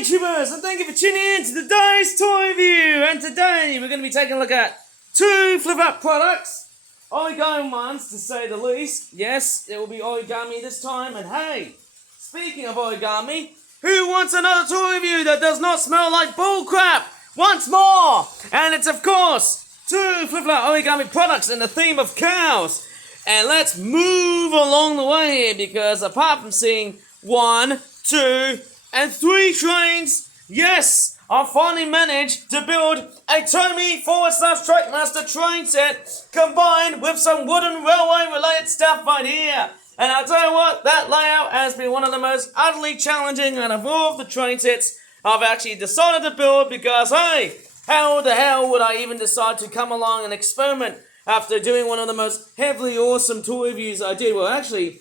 Hey Troopers, and thank you for tuning in to today's toy review. And today we're going to be taking a look at two flip-up products. Origami ones, to say the least. Yes, it will be origami this time. And hey, speaking of origami, who wants another toy review that does not smell like bullcrap? Once more! And it's of course two flip-up origami products in the theme of cows. And let's move along the way here, because apart from seeing 1, 2, and 3 trains, yes, I finally managed to build a Tomy /Trackmaster train set combined with some wooden railway related stuff right here. And I'll tell you what, that layout has been one of the most utterly challenging out of all of the train sets I've actually decided to build, because hey, how the hell would I even decide to come along and experiment after doing one of the most heavily awesome toy reviews I did? Well, actually,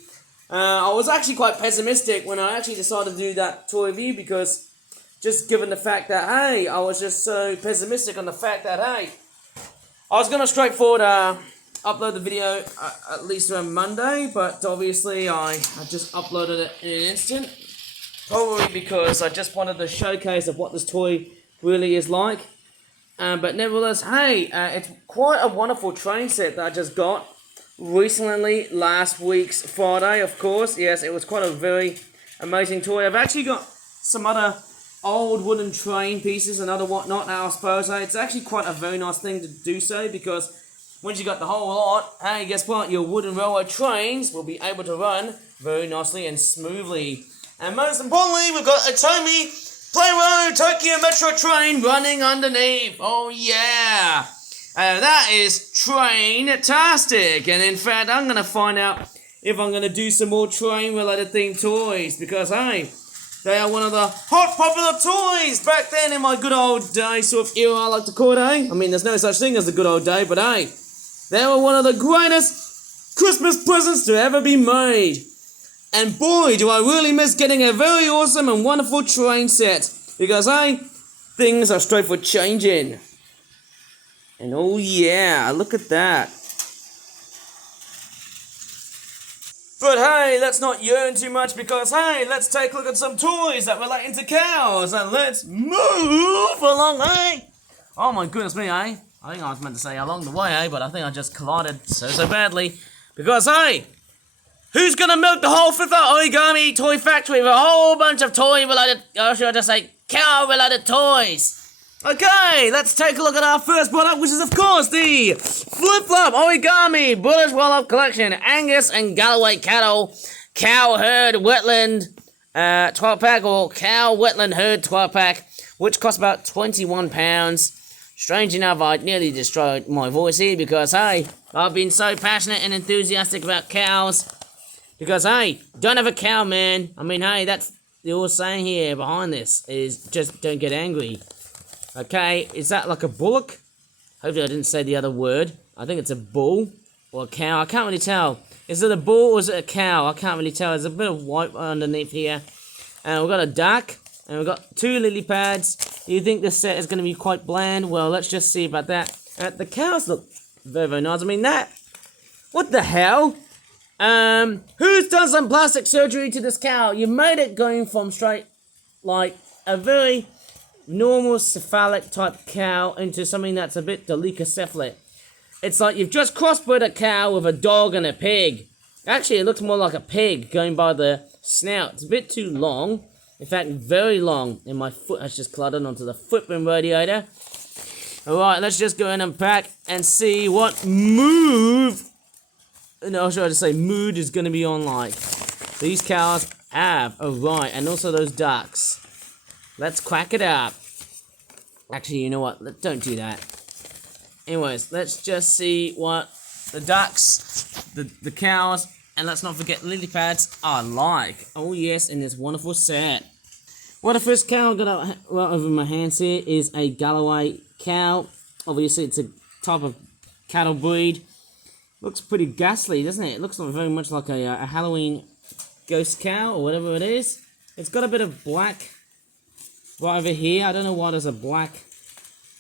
I was actually quite pessimistic when I actually decided to do that toy review, because just given the fact that, hey, I was just so pessimistic on the fact that, hey, I was going to straightforward upload the video at least on Monday, but obviously I just uploaded it in an instant, probably because I just wanted to showcase of what this toy really is like. But nevertheless, hey, it's quite a wonderful train set that I just got recently, last week's Friday, of course. Yes, it was quite a very amazing toy. I've actually got some other old wooden train pieces and other whatnot now, I suppose. It's actually quite a very nice thing to do so, because once you got the whole lot, hey, guess what? Your wooden railway trains will be able to run very nicely and smoothly. And most importantly, we've got a Tomy Playroad Tokyo Metro train running underneath. Oh yeah! That is train-tastic. And in fact, I'm going to find out if I'm going to do some more train-related themed toys, because, hey, they are one of the hot popular toys back then in my good old day sort of era, I like to call it, eh? I mean, there's no such thing as a good old day, but hey, they were one of the greatest Christmas presents to ever be made. And boy, do I really miss getting a very awesome and wonderful train set, because, hey, things are straight for changing. And oh yeah, look at that. But hey, let's not yearn too much, because hey, let's take a look at some toys that relate to cows, and let's move along, eh? Oh my goodness me, eh? I think I was meant to say along the way, eh? But I think I just collided so badly. Because hey, who's gonna milk the whole fifth origami toy factory with a whole bunch of toy related, or should I just say cow related toys? Okay, let's take a look at our first product, which is of course the Flip-Flop Origami British Wildlife Collection Angus and Galloway Cattle Cow Herd Wetland 12-pack, or Cow Wetland Herd 12-pack, which costs about £21. Strange enough, I nearly destroyed my voice here, because hey, I've been so passionate and enthusiastic about cows. Because hey, don't have a cow, man. I mean, hey, that's the old saying here behind this, is just don't get angry. Okay, is that like a bullock? Hopefully I didn't say the other word. I think it's a bull or a cow. I can't really tell. Is it a bull or is it a cow? I can't really tell. There's a bit of white underneath here. And we've got a duck. And we've got 2 lily pads. Do you think this set is going to be quite bland? Well, let's just see about that. The cows look very, very nice. I mean, that... What the hell? Who's done some plastic surgery to this cow? You made it going from straight, like, a very normal cephalic type cow into something that's a bit dolichocephalic. It's like you've just crossbred a cow with a dog and a pig. Actually, it looks more like a pig going by the snout. It's a bit too long. In fact, very long. And my foot has just cluttered onto the footprint radiator. Alright, let's just go and unpack and see what mood is going to be on like. These cows have. Alright, and also those ducks. Let's crack it up. Actually, you know what? Don't do that. Anyways, let's just see what the ducks, the cows, and let's not forget lily pads are like. Oh yes, in this wonderful set. Well, the first cow I've got right over my hands here is a Galloway cow. Obviously, it's a type of cattle breed. Looks pretty ghastly, doesn't it? It looks very much like a Halloween ghost cow or whatever it is. It's got a bit of black right over here. I don't know why there's a black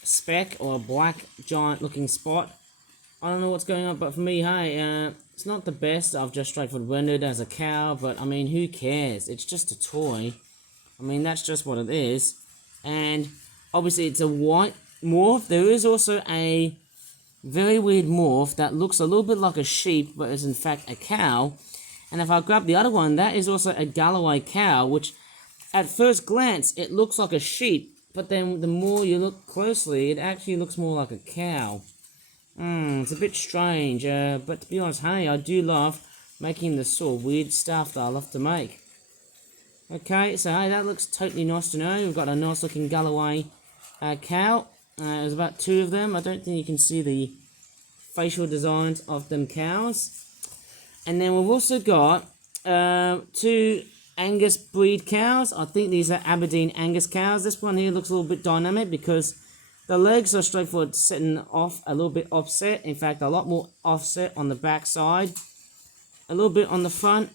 speck or a black giant looking spot. I don't know what's going on, but for me, hey, it's not the best. I've just straightforward rendered as a cow, but I mean, who cares? It's just a toy. I mean, that's just what it is. And obviously it's a white morph. There is also a very weird morph that looks a little bit like a sheep, but is in fact a cow. And if I grab the other one, that is also a Galloway cow, which at first glance it looks like a sheep, but then the more you look closely, it actually looks more like a cow. It's a bit strange, but to be honest, hey, I do love making the sort of weird stuff that I love to make. Okay, so hey, that looks totally nice to know. We've got a nice looking Galloway cow. There's about 2 of them. I don't think you can see the facial designs of them cows. And then we've also got 2 Angus breed cows. I think these are Aberdeen Angus cows. This one here looks a little bit dynamic because the legs are straightforward, sitting off a little bit offset. In fact, a lot more offset on the back side. A little bit on the front.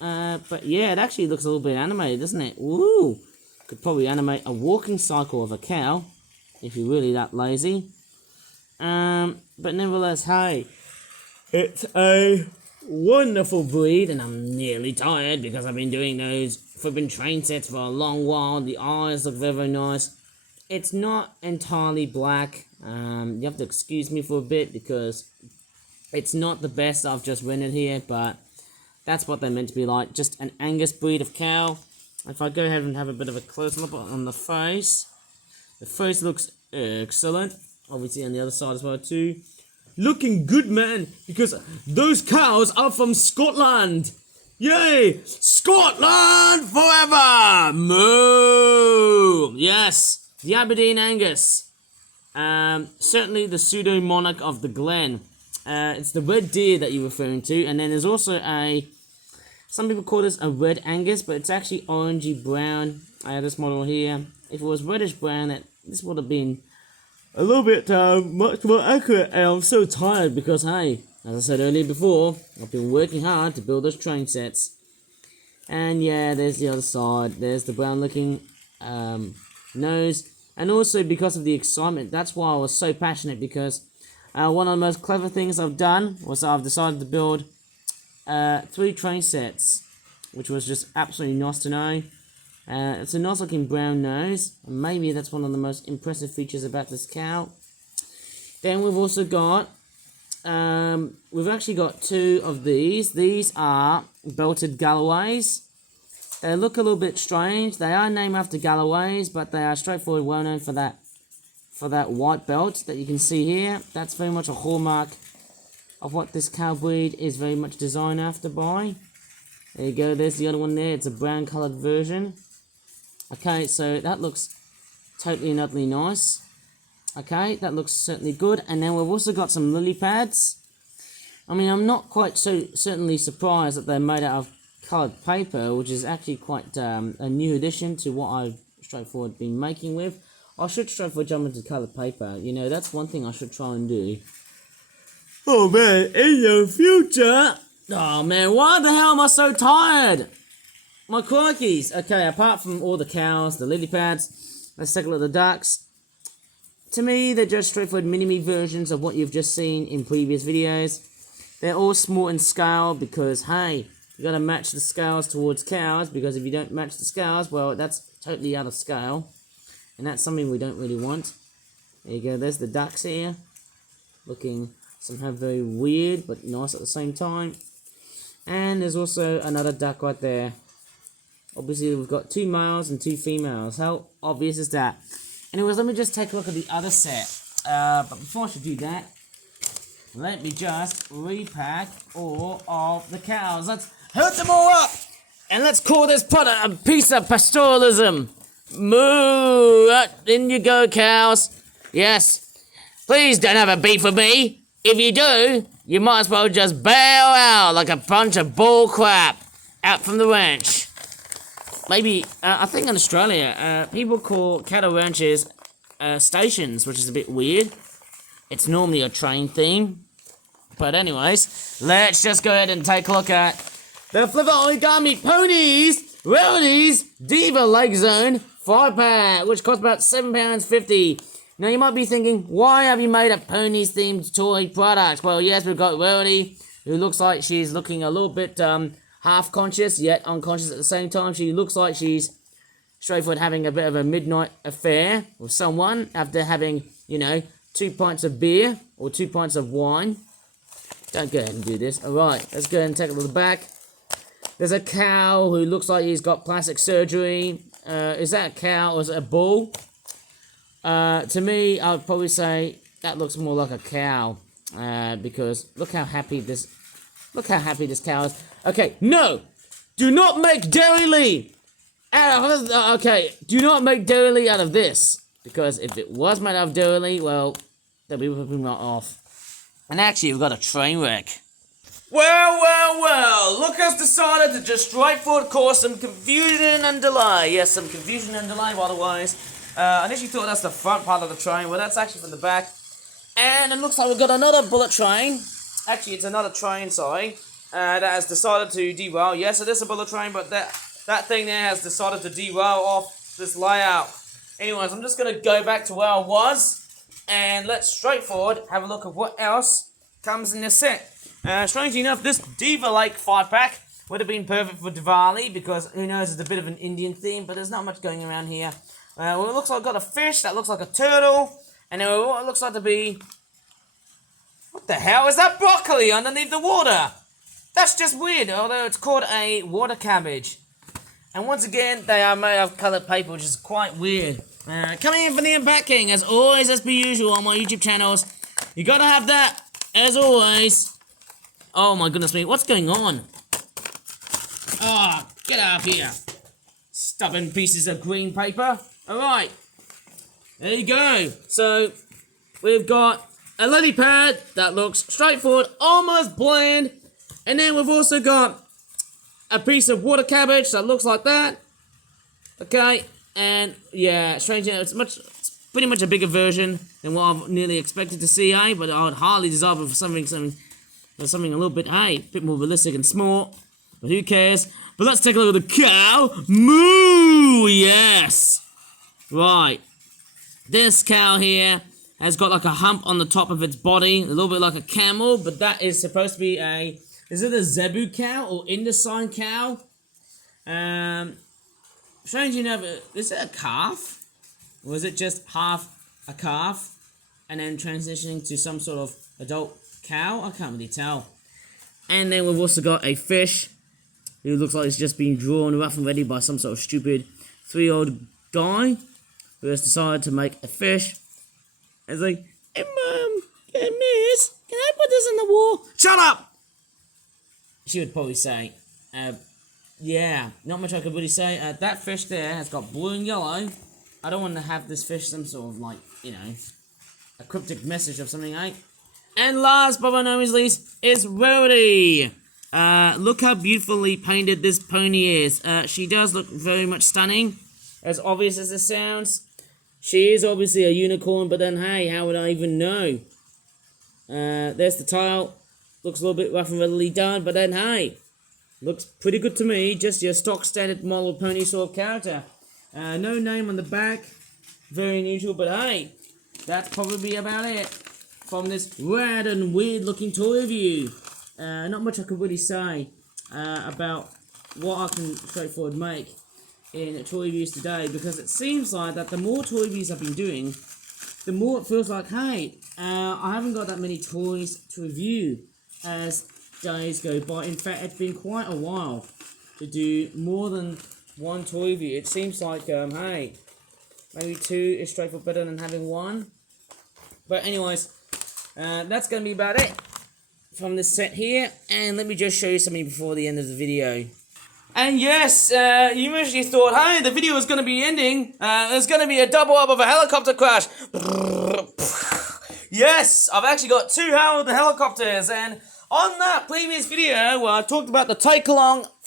But yeah, it actually looks a little bit animated, doesn't it? Woo! Could probably animate a walking cycle of a cow if you're really that lazy. But nevertheless, hey, it's a wonderful breed, and I'm nearly tired because I've been doing those flipping train sets for a long while. The eyes look very, very nice. It's not entirely black. You have to excuse me for a bit because it's not the best I've just rendered here, but that's what they're meant to be like. Just an Angus breed of cow. If I go ahead and have a bit of a close look on the face looks excellent. Obviously on the other side as well too. Looking good, man, because those cows are from Scotland. Yay! Scotland forever! Moo! Yes, the Aberdeen Angus. Certainly the pseudo monarch of the Glen. It's the red deer that you're referring to, and then there's also some people call this a red Angus, but it's actually orangey brown. This model here. If it was reddish brown, this would have been a little bit much more accurate. And I'm so tired because, hey, as I said earlier before, I've been working hard to build those train sets. And yeah, there's the other side. There's the brown looking nose. And also because of the excitement, that's why I was so passionate, because one of the most clever things I've done was I've decided to build 3 train sets, which was just absolutely nice to know. It's a nice looking brown nose, and maybe that's one of the most impressive features about this cow. Then we've also got, we've actually got 2 of these. These are belted Galloways. They look a little bit strange. They are named after Galloways, but they are straightforward, well known for that white belt that you can see here. That's very much a hallmark of what this cow breed is very much designed after by. There you go, there's the other one there. It's a brown coloured version. Okay, so that looks totally and utterly nice. Okay, that looks certainly good. And then we've also got some lily pads. I mean, I'm not quite so certainly surprised that they're made out of coloured paper, which is actually quite a new addition to what I've straightforward been making with. I should straightforward jump into coloured paper. You know, that's one thing I should try and do. Oh man, in the future. Oh man, why the hell am I so tired? My crikeys. Okay, apart from all the cows, the lily pads, let's take a look at the ducks. To me, they're just straightforward mini-me versions of what you've just seen in previous videos. They're all small in scale because, hey, you gotta match the scales towards cows, because if you don't match the scales, well, that's totally out of scale. And that's something we don't really want. There you go, there's the ducks here. Looking somehow very weird, but nice at the same time. And there's also another duck right there. Obviously, we've got 2 males and 2 females. How obvious is that? Anyways, let me just take a look at the other set. But before I should do that, let me just repack all of the cows. Let's hook them all up! And let's call this product a piece of pastoralism. Moo! In you go, cows. Yes. Please don't have a beef with me. If you do, you might as well just bail out like a bunch of bull crap out from the ranch. Maybe, I think in Australia, people call cattle ranches stations, which is a bit weird. It's normally a train theme. But anyways, let's just go ahead and take a look at the Flipper Origami Ponies Rarities Diva Lake Zone 5-pack, which costs about £7.50. Now you might be thinking, why have you made a ponies themed toy product? Well, yes, we've got Rarity, who looks like she's looking a little bit half conscious yet unconscious at the same time. She looks like she's straightforward having a bit of a midnight affair with someone after having, you know, 2 pints of beer or 2 pints of wine. Don't go ahead and do this. Alright, let's go ahead and take a look back. There's a cow who looks like he's got plastic surgery. Is that a cow or is it a bull? To me, I would probably say that looks more like a cow. Because look how happy this cow is. Okay, no! Do not make Dairylea out of do not make Dairylea out of this. Because if it was made out of Dairylea, well, they'll be ripping right off. And actually, we've got a train wreck. Well, look has decided to just straightforward cause some confusion and delay. Yes, some confusion and delay, by the way. I initially thought that's the front part of the train, well, that's actually from the back. And it looks like we've got another bullet train. Actually, it's another train, sorry, that has decided to derail. Yes, it is a bullet train, but that thing there has decided to derail off this layout. Anyways, I'm just going to go back to where I was. And let's straightforward have a look at what else comes in this set. Strangely enough, this Diva Lake 5-pack would have been perfect for Diwali because, who knows, it's a bit of an Indian theme, but there's not much going around here. Well, it looks like I've got a fish that looks like a turtle, and then what it looks like to be... What the hell is that broccoli underneath the water? That's just weird, although it's called a water cabbage. And once again, they are made of coloured paper, which is quite weird. Coming in for the unpacking, as always, as per usual on my YouTube channels. You gotta have that, as always. Oh my goodness me, what's going on? Oh, get out of here. Stubborn pieces of green paper. Alright, there you go. So, we've got a lily pad that looks straightforward, almost bland. And then we've also got a piece of water cabbage that looks like that. Okay. And yeah, strangely enough, it's pretty much a bigger version than what I've nearly expected to see, but I would hardly desire it for something a little bit, a bit more realistic and small. But who cares? But let's take a look at the cow. Moo! Yes! Right. This cow here has got like a hump on the top of its body, a little bit like a camel, but that is supposed to be is it a Zebu cow or Indocine cow? Strangely enough, is it a calf? Or is it just half a calf and then transitioning to some sort of adult cow? I can't really tell. And then we've also got a fish who looks like it's just been drawn rough and ready by some sort of stupid 3-year-old guy who has decided to make a fish. It's like, hey mom, hey miss, can I put this in the wall? Shut up! She would probably say, yeah, not much I could really say. That fish there has got blue and yellow. I don't want to have this fish some sort of, like, you know, a cryptic message of something, eh? And last but by no means least is Rarity. Look how beautifully painted this pony is. She does look very much stunning, as obvious as it sounds. She is obviously a unicorn, but then, hey, how would I even know? There's the tail. Looks a little bit rough and readily done, but then, hey, looks pretty good to me. Just your stock standard model pony sort of character. No name on the back. Very unusual, but hey, that's probably about it from this rad and weird looking toy review. Not much I could really say about what I can straightforward make in toy reviews today, because it seems like that the more toy reviews I've been doing, the more it feels like, hey, I haven't got that many toys to review as days go by. In fact, it's been quite a while to do more than one toy review. It seems like, hey, maybe 2 is straightforward better than having 1. But anyways, that's going to be about it from this set here. And let me just show you something before the end of the video. And yes, you initially thought, hey, the video was going to be ending. There's going to be a double up of a helicopter crash. Yes, I've actually got 2 Howard the helicopters. And on that previous video where I talked about the take along /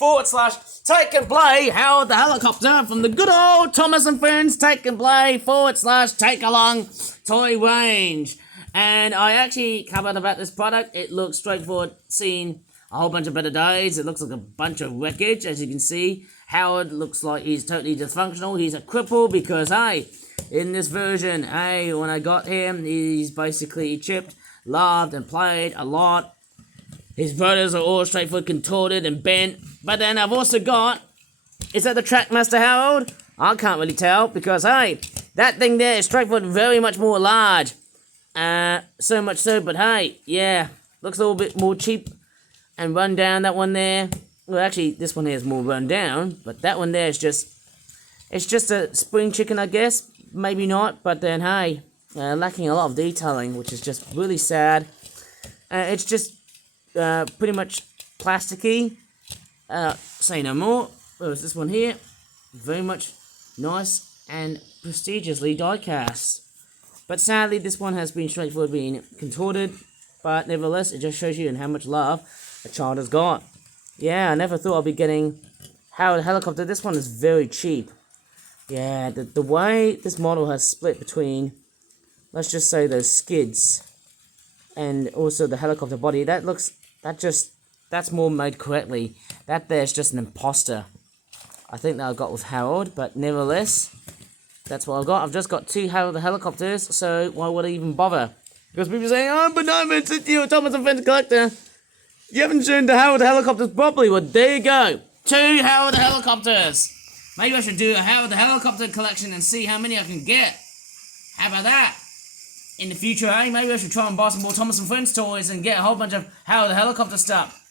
take and play Howard the helicopter from the good old Thomas and Friends take and play / take along toy range. And I actually covered about this product. It looks straightforward, seen a whole bunch of better days. It looks like a bunch of wreckage, as you can see. Howard looks like he's totally dysfunctional. He's a cripple because, hey, in this version, hey, when I got him, he's basically chipped, loved, and played a lot. His brothers are all straightforward contorted and bent. But then I've also got, is that the Trackmaster Harold? I can't really tell because, hey, that thing there is straightforward, very much more large. So much so, but hey, yeah, looks a little bit more cheap and run down. That one there, well, actually, this one here is more run down, but that one there is just, it's just a spring chicken, I guess. Maybe not, but then hey, lacking a lot of detailing, which is just really sad. It's just pretty much plasticky. Say no more. Whereas this one here, very much nice and prestigiously die cast. But sadly, this one has been straightforward being contorted. But nevertheless, it just shows you how much love a child has got. Yeah, I never thought I'd be getting Howard Helicopter. This one is very cheap. Yeah, the way this model has split between, let's just say, those skids and also the helicopter body, that's more made correctly. That there's just an imposter. I think that I got with Harold, but nevertheless, that's what I've got. I've just got 2 Harold the Helicopters, so why would I even bother? Because people saying, oh, but no, it's you, Thomas and Friends Collector. You haven't shown the Harold the Helicopters properly. Well, there you go. 2 Harold the Helicopters. Maybe I should do a Harold the Helicopter collection and see how many I can get. How about that? In the future, eh? Maybe I should try and buy some more Thomas and Friends toys and get a whole bunch of Harold the Helicopter stuff.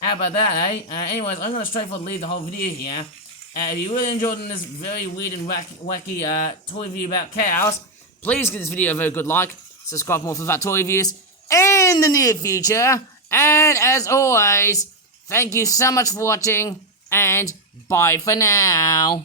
How about that, eh? Anyways, I'm going to straightforward leave the whole video here. If you really enjoyed this very weird and wacky toy review about cows, please give this video a very good like. Subscribe for more Flip Out toy reviews in the near future. And as always, thank you so much for watching, and bye for now.